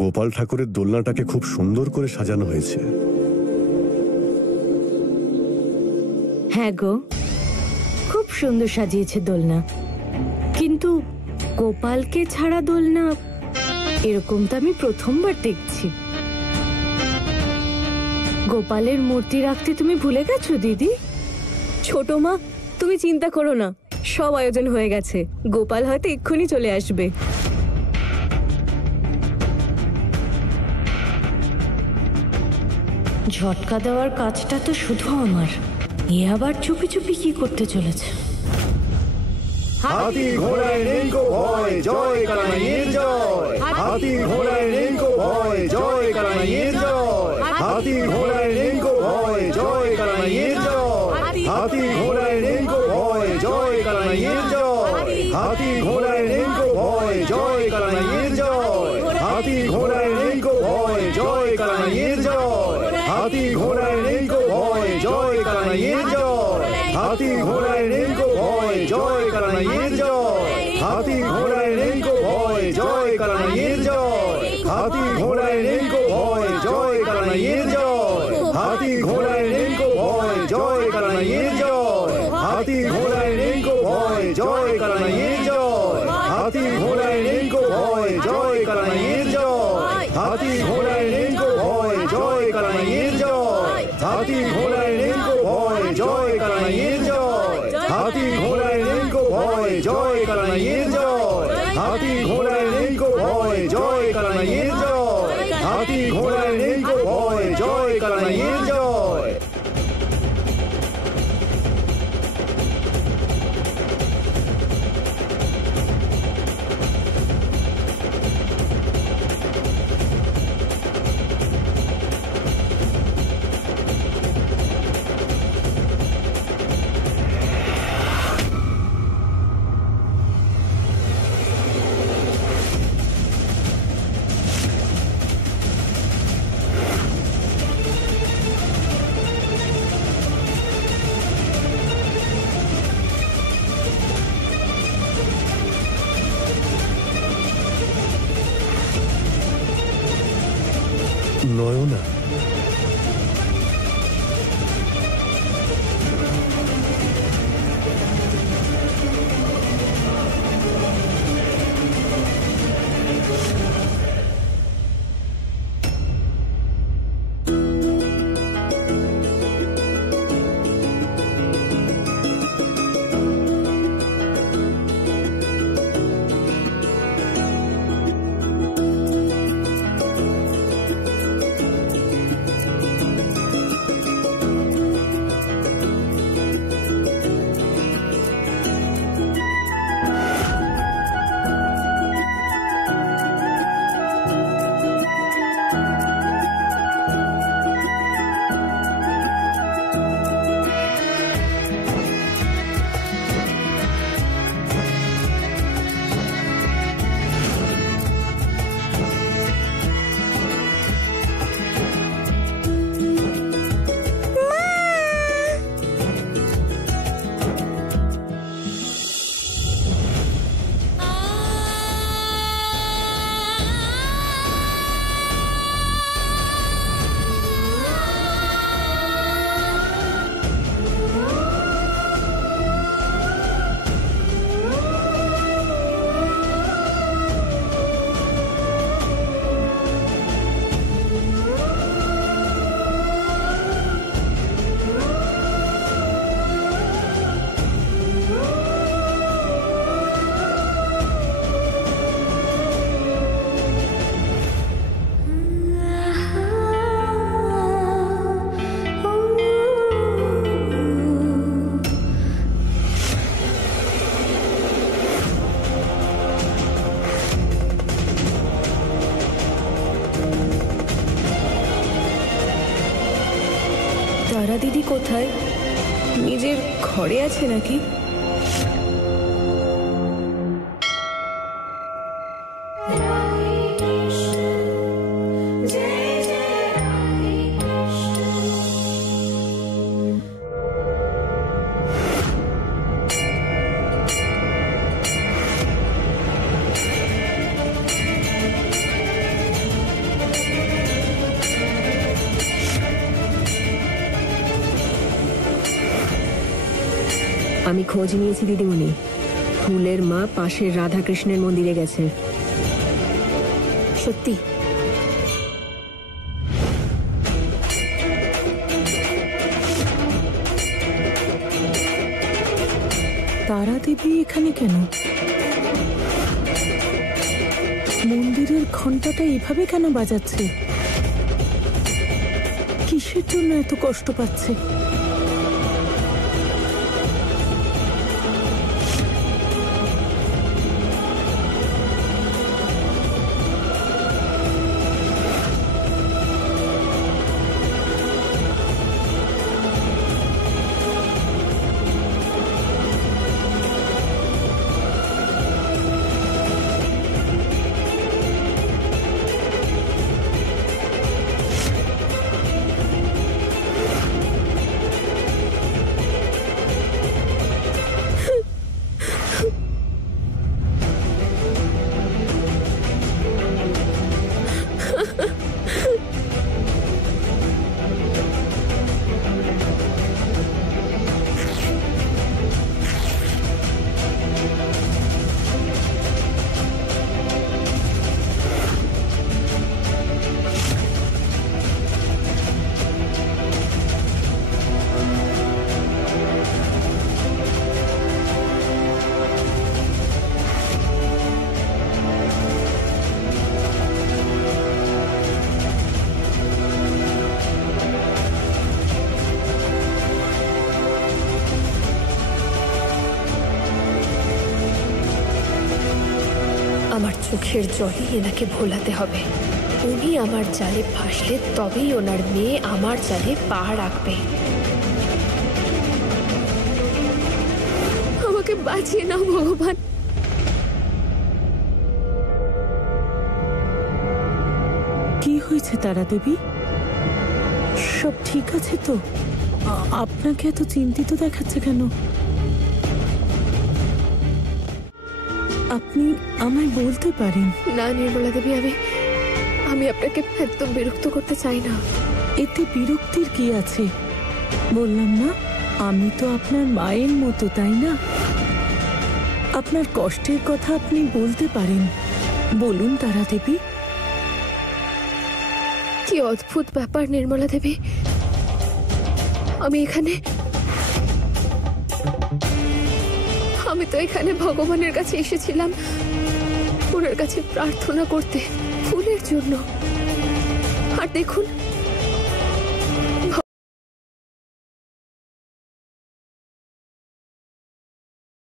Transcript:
গোপাল ঠাকুরের দোলনাটাকে খুব সুন্দর করে সাজানো হয়েছে। হ্যাঁ গো, খুব সুন্দর সাজিয়েছে দোলনা, কিন্তু গোপালকে ছাড়া দোলনা এরকম তো আমি প্রথমবার দেখছি। গোপালের মূর্তি রাখতে তুমি ভুলে গেছো দিদি? ছোট মা, তুমি চিন্তা করো না, সব আয়োজন হয়ে গেছে। গোপাল হয়তো এক্ষুনি চলে আসবে। ঝটকা দেওয়ার কাজটা তো শুধু আমার, এ আবার চুপি চুপি কি করতে চলেছে? হাতি ঘোড়ায় নেই গো ভয়, জয় কানাইয়ের জয়। হাতি ঘোড়ায় নেই গো ভয়, জয় কানাইয়ের জয়। হাতি ঘোড়ায় নেই গো ভয়, জয় কানাইয়ের জয়। হাতি ঘোড়ায় নেই গো ভয়, জয় কানাইয়ের জয়। হাতি ঘোড়ায় নেই গো ভয়, জয় কানাইয়ের জয়। হাতি ঘোড়ায় নেই গো ভয়, জয় কানাইয়ের জয়। হাতি ঘোড়ায় নেই গো ভয়, জয় কানাইয়ের জয়। হাতি ঘোড়ায় নেই গো ভয়, জয় কানাইয়ের জয়। হাতি ঘোড়ায় নেই গো ভয়, জয় কানাইয়ের জয়। হাতি ঘোড়ায় নেই গো ভয়, জয় কানাইয়ের জয়। হাতি ঘোড়ায় নেই গো ভয়, জয় কানাইয়ের জয়। হাতি ঘোড়ায় নেই গো ভয়, জয় কানাইয়ের জয়। হাতি ঘোড়ায় নেই গো ভয়, জয় কানাইয়ের জয়। হাতি ঘোড়ায় নেই গো ভয়, জয় কানাইয়ের জয়। হাতি ঘোড়ায় নেই গো ভয়, জয় কানাইয়ের জয়। হাতি ঘোড়ায় নেই গো ভয়, জয় কানাইয়ের জয়। হাতি ঘোড়ায় নেই গো ভয়, জয় কানাইয়ের জয়। হাতি ঘোড়ায় নেই গো ভয়, জয় কানাইয়ের জয়। নয়না, তারা দিদি কোথায়? নিজের ঘরে আছে নাকি? আমি খোঁজ নিয়েছি দিদিমণি, ফুলের মা পাশের রাধাকৃষ্ণের মন্দিরে গেছে। সত্যি? তারা দেবী এখানে কেন? মন্দিরের ঘন্টাটা এভাবে কেন বাজাচ্ছে? কিসের জন্য এত কষ্ট পাচ্ছে? আমার চোখের জলে এনাকে ভোলাতে হবে। উনি আমার জালে ফাঁসলে তবেই ওনার মেয়ে আমার জালে পা রাখবে। আমাকে বাঁচিয়ে নাও ভগবান। কি হয়েছে তারা দেবী? সব ঠিক আছে তো? আপনাকে এত চিন্তিত দেখাচ্ছে কেন? আপনি আমায় বলতে পারেন। না নির্মলা দেবী, আমি আপনাকে একদম বিরক্ত করতে চাই না। এতে বিরক্তির কি আছে? বললাম না, আমি তো আপনার মায়ের মতো, তাই না? আপনার কষ্টের কথা আপনি বলতে পারেন। বলুন তারা দেবী। কি অদ্ভুত ব্যাপার নির্মলা দেবী, আমি তো এখানে ভগবানের কাছে এসেছিলাম, ওনার কাছে প্রার্থনা করতে ফুলের জন্য। আর দেখুন